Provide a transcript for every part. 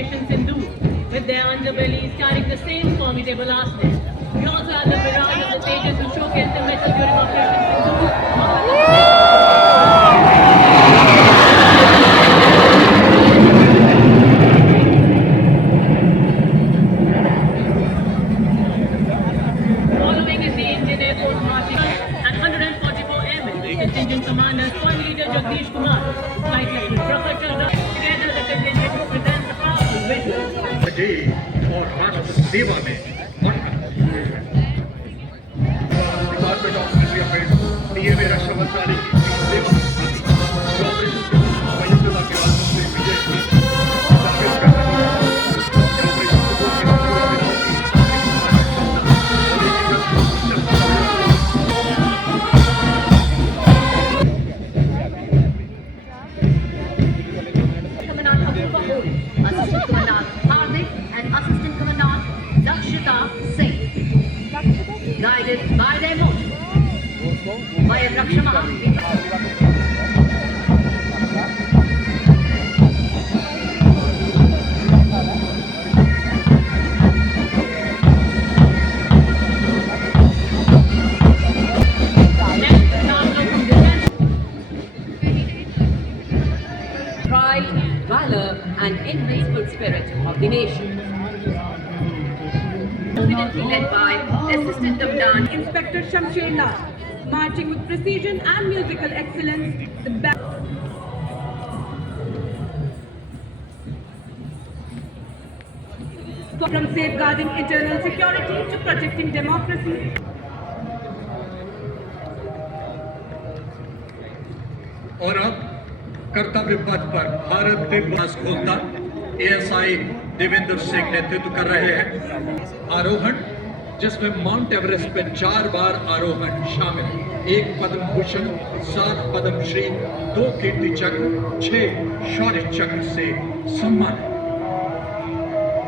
Operation Sindhu, with their underbellies carrying the same formidable arsenic. We also had the barrage of the Tejas who showcased their mettle during Operation Sindhu. Following is the Indian Air Force marching and 144 airmen, contingent commander, Squadron Leader Jagdish Kumar, Flight Lieutenant Prakhar Chandra. Together the contingent presents a powerful visual. Today, और राष्ट्र सेवा में department of military affairs DMA रक्षा मंत्रालय की सेवा operation संयुक्त के राष्ट्रपति विजय Assistant Commandant Hardik and Assistant Commandant Dakshita Singh, guided by their motto, by Rakshama. Pride, valor, and invincible spirit of the nation. Confidently led by Assistant Commandant Inspector Shamshela, marching with precision and musical excellence. From safeguarding internal security to protecting democracy. और अब कर्तव्य पथ पर भारत दिवस खोलता ASI Devendra Singh नेतृत्व कर रहे हैं। आरोहण जिसमें माउंट एवरेस्ट पे 4 बार आरोहण शामिल, 1 पद्म भूषण, 7 पद्मश्री, 2 कीर्ति चक्र, 6 शौर्य चक्र से सम्मान।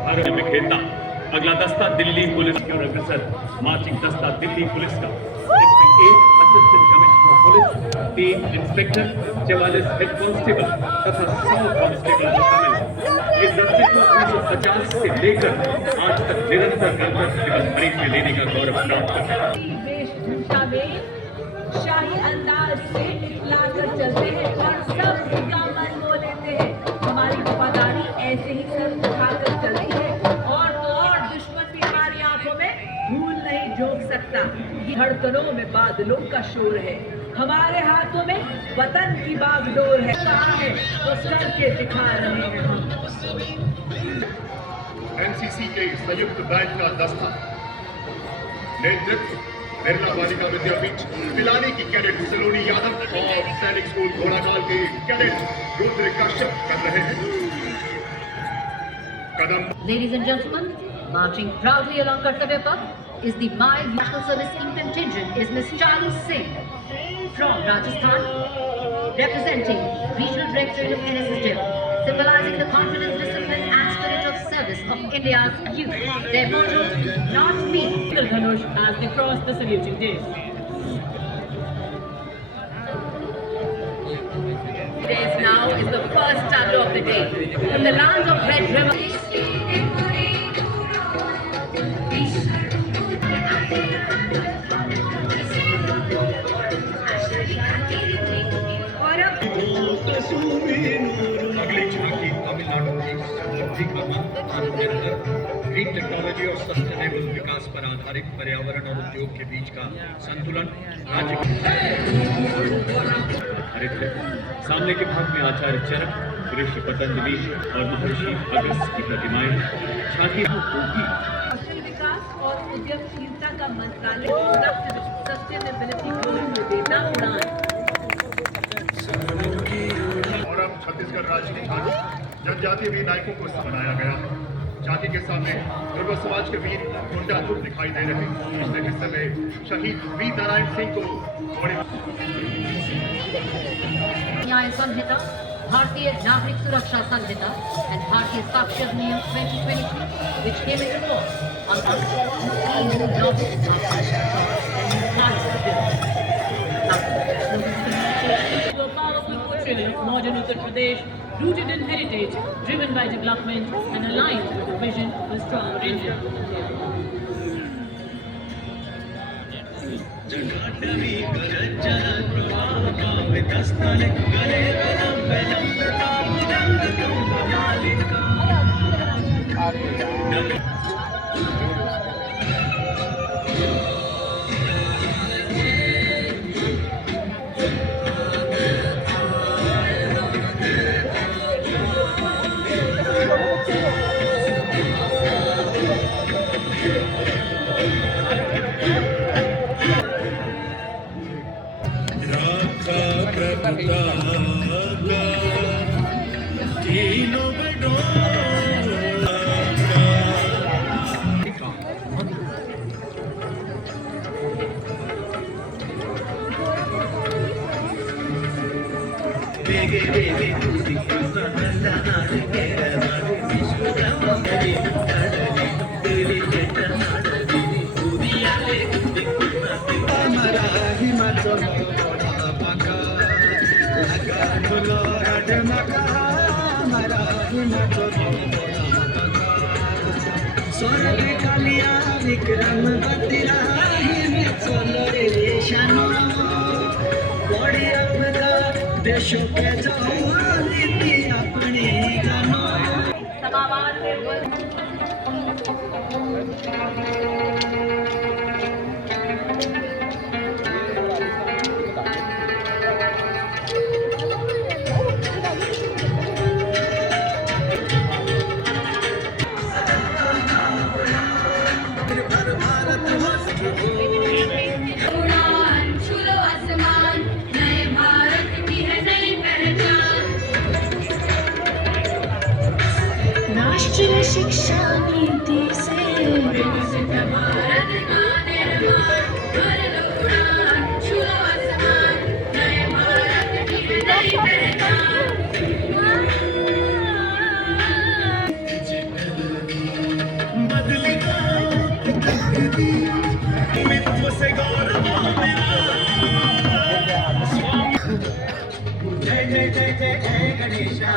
भारत में खेलता अगला दस्ता दिल्ली पुलिस की ओर अग्रसर मार्चिंग दस्ता दिल्ली पुलिस का, जिसमें 1 assistant commissioner police, 3 inspector, 44 head constable तथा 100 कांस्टेबल शामिल हैं। इस दस्ते को 1950 से लेकर आज तक निरंतर गणतंत्र दिवस परेड में लेने का गौरव प्राप्त है। वेशभूषा में शाही अंदाज से इखला कर चलते हैं और सब उनका मन मोह लेते हैं। हमारी वफादारी ऐसे ही सर उठाकर चलती है और दुश्मन भी हमारी आंखों में धूल नहीं झोंक सकता। धड़कनों में बादलों का शोर है, हमारे हाथों में वतन की बागडोर है। कहाँ है तो करके दिखा रहे हैं हम। एनसीसी के संयुक्त बैच का दस्ता नेतृत्व बिरला बालिका विद्यापीठ पिलानी की कैडेट सलोनी यादव और सैनिक स्कूल घोड़ाकाल के कैडेट रुद्र कश्यप कर रहे हैं। कदम Ladies and gentlemen, marching proudly along Kartavya Path is the My National Service Scheme contingent is Miss Charlie Singh from Rajasthan, representing Regional Directorate of NSSDIL, symbolizing the confidence, discipline and spirit of service of India's youth. Their motto, not me. Dhanush as they cross the saluting days. Days now is the first tableau of the day. From the lands of Red River. अगली झांकी तमिलनाडु की शुद्धिकरण आत्मनिर्भर green technology और sustainable विकास पर आधारित पर्यावरण और उद्योग के बीच का संतुलन राज्य सामने के भाग में आचार्य चरक, ऋषि पतंजलि और महर्षि अगस्त्य की प्रतिमाएं छाती होगी। कौशल विकास और उद्यमशीलता का मंत्रालय सस्टेनेबिलिटी गोल में देता उड़ान। और अब छत्तीसगढ़ राज्य की झांकी जनजातीय वीर नायकों को बनाया गया है। झांकी के सामने दुर्गा समाज के वीर गुंडा ग्रुप दिखाई दे रहे हैं। पिछले हिस्से में शहीद वीर नारायण सिंह को न्याय संहिता, भारतीय नागरिक सुरक्षा संहिता and भारतीय साक्षर नियम 2022 which came into force on To a powerful portrayal of modern Uttar Pradesh rooted in heritage, driven by development, and aligned with the vision of a stronger India. Vikram बतिरा सोलरे देशानो बड़ी अपदा देशों के जवानी थी अपनी जानो समावार में उड़ान छूलो आसमान नए भारत की है नई पहचान राष्ट्रीय शिक्षा नीति से विकसित भारत का निर्माण कर लो उड़ान छूलो आसमान नए भारत की है नई पहचान जय जय जय जय जय गणेशा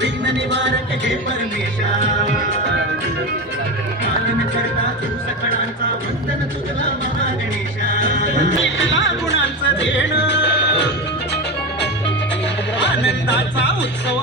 विघ्न निवारक हे परमेशा पालन करता तू सकळांचा वंदन तुझला महागणेशा तुला गुणांचं देणं आनंदाचा उत्सव